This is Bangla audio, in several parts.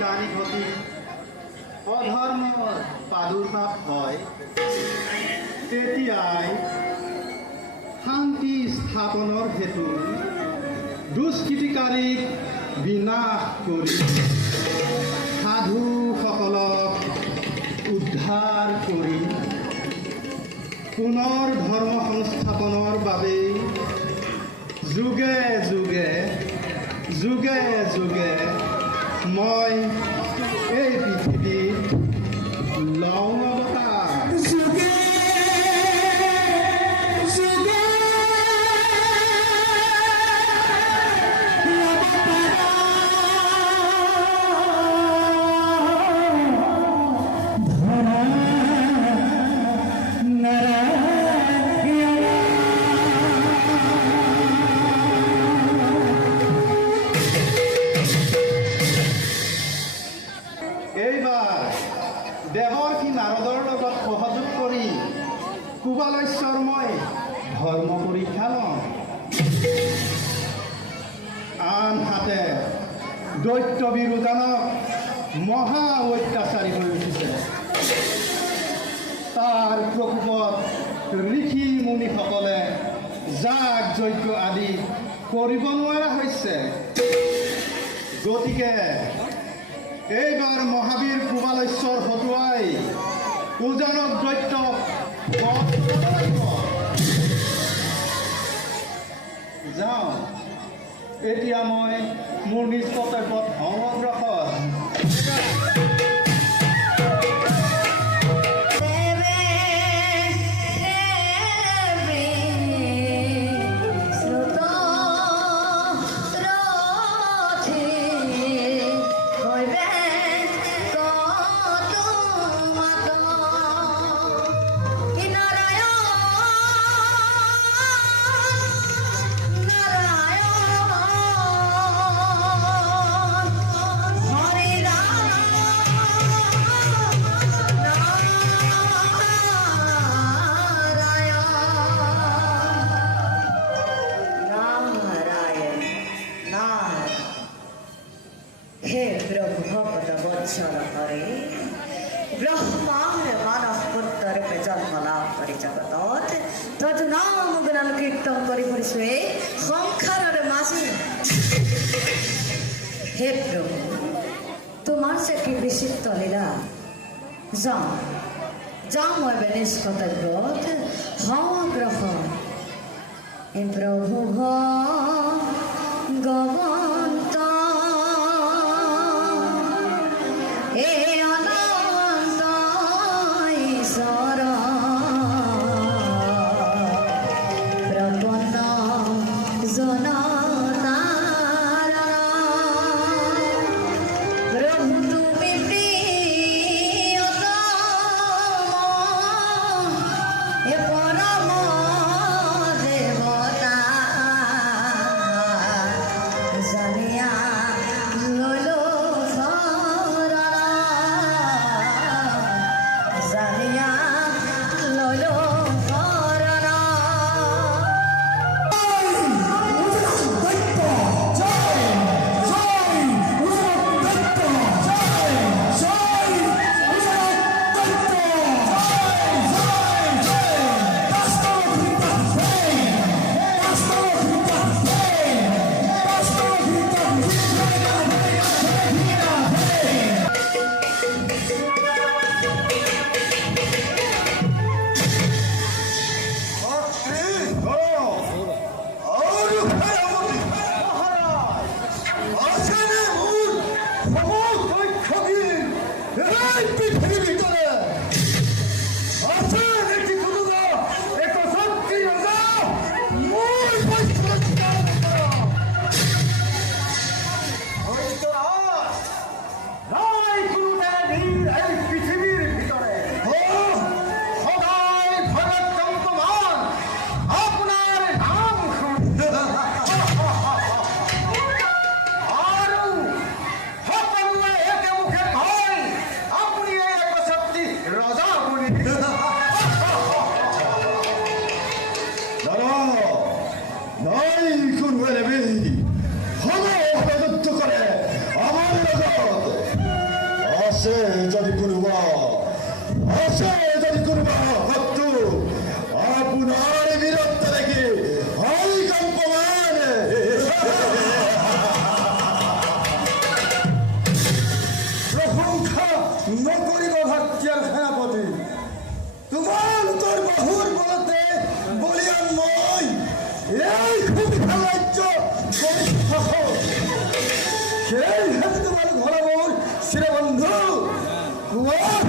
গ্লানি ঘটি। অধৰ্মৰ প্ৰাদুৰ্ভাৱ হয়। তেতিয়াই শান্তি স্থাপনৰ হেতু দুষ্কৃতিকাৰীক বিনাশ কৰি সাধুসকলক উদ্ধাৰ কৰি পুনৰ ধৰ্ম সংস্থাপনৰ বাবে যুগে যুগে যুগে যুগে মই এই পৃথিৱীত যাগ যজ্ঞ আদি, কৰিব নোৱাৰা হৈছে। গতিকে, এইবাৰ মহাবীৰ কুমালেশ্বৰ হতুৱাই উজানক দৈত্যক যাওঁ, এতিয়া মই মোৰ নিজ কৰ্তব্যত অগ্ৰসৰ কি বিচিত্র লীলা যাওঁ যাওঁ মই বেনিজ কৰ্তব্যত হওঁ গ্ৰহণ হে প্ৰভু ভগৱন্ত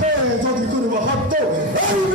شيء تدخل وخطه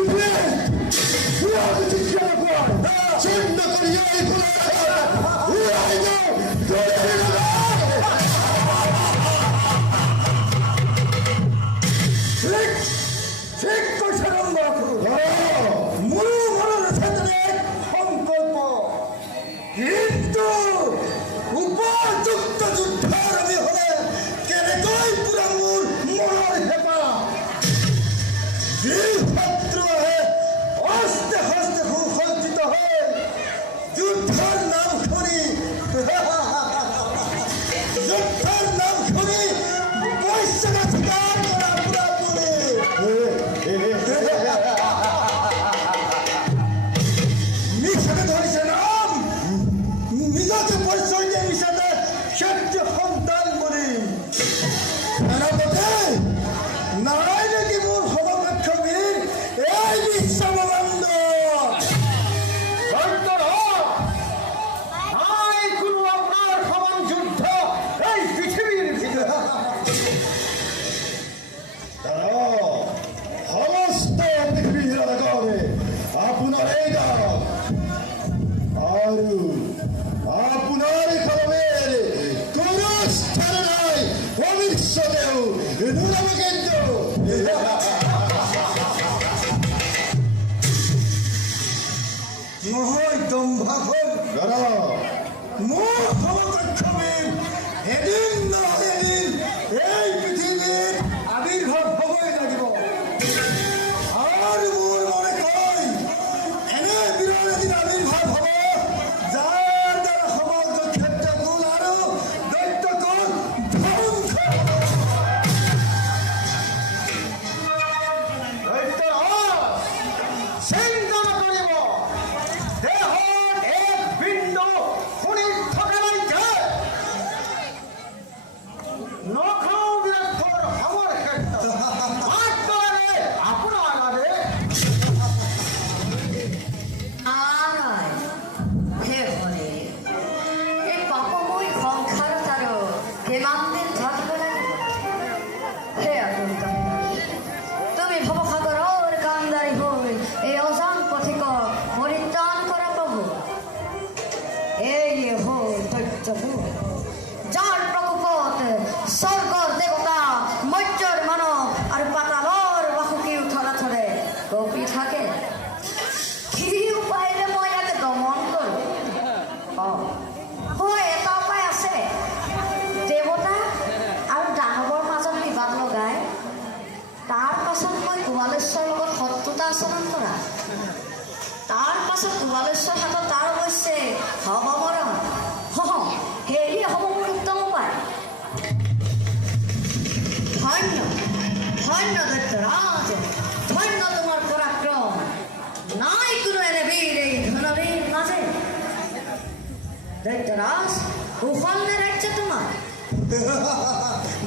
ধন্য ধন্য দৈত্যরাজ ধন্য তোমার পরাক্রম। নাই কোনো এনে বীর এই ধনবীর মাঝে। দৈত্যরাজ কুফল না রাখছে তোমার।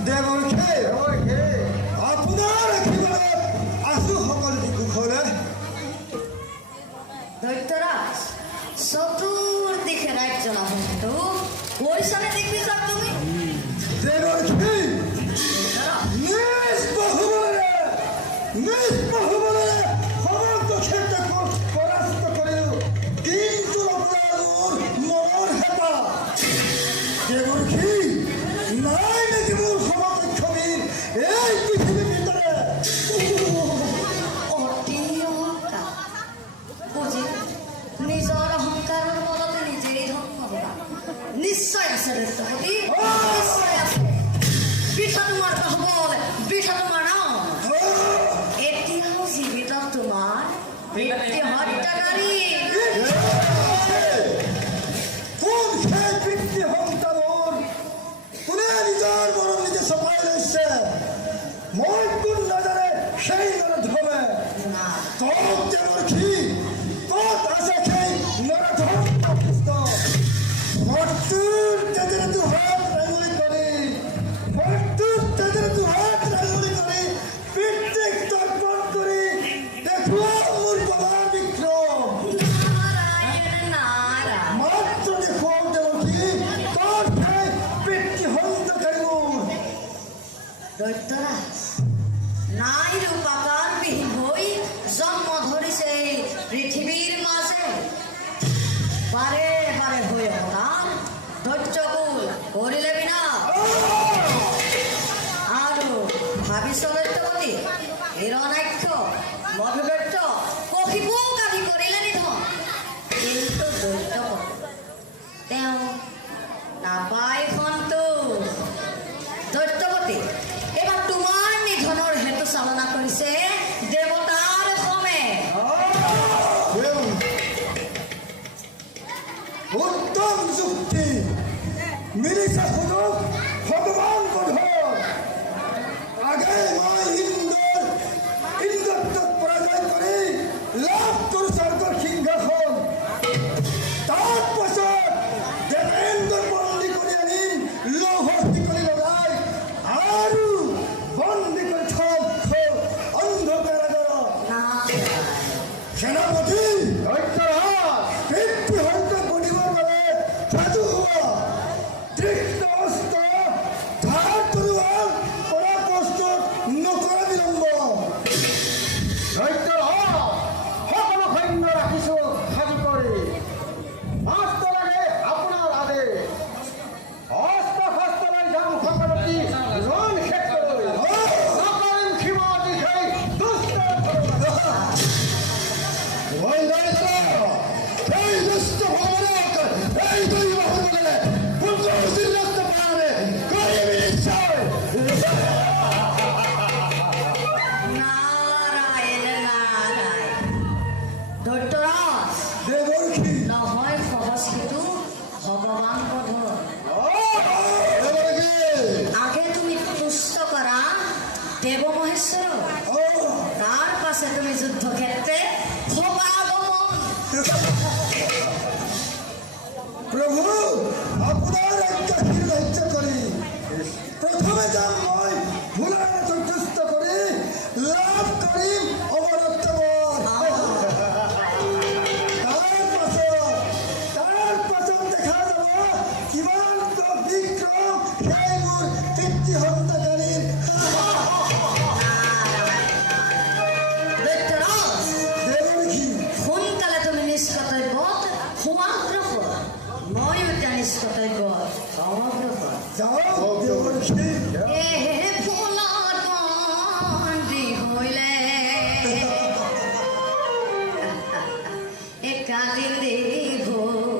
দেবর খেয়ে আপোনাৰ ৰাখিবলৈ আছো সকলোটি কুশলে দৈত্যৰাজ চতুৰ দিশে ৰাজ্য নাভ কৈছানে দেখিছা তুমি? নিশ্চয় আছে দত্তপতি নিশ্চয় আছে পিঠা তোমাৰ নহবল পিঠা তোমাৰ ন এতিয়াও জীৱিত তোমাৰ বৃত্তি হত্যাকাৰী সেই ধরে তোর বারে বারে হয়ে হঠাৎ ধৈর্যকুল করিলে বিনা। আর ভাবিষ্যৎ হিরণাক্ষ মধু ভোর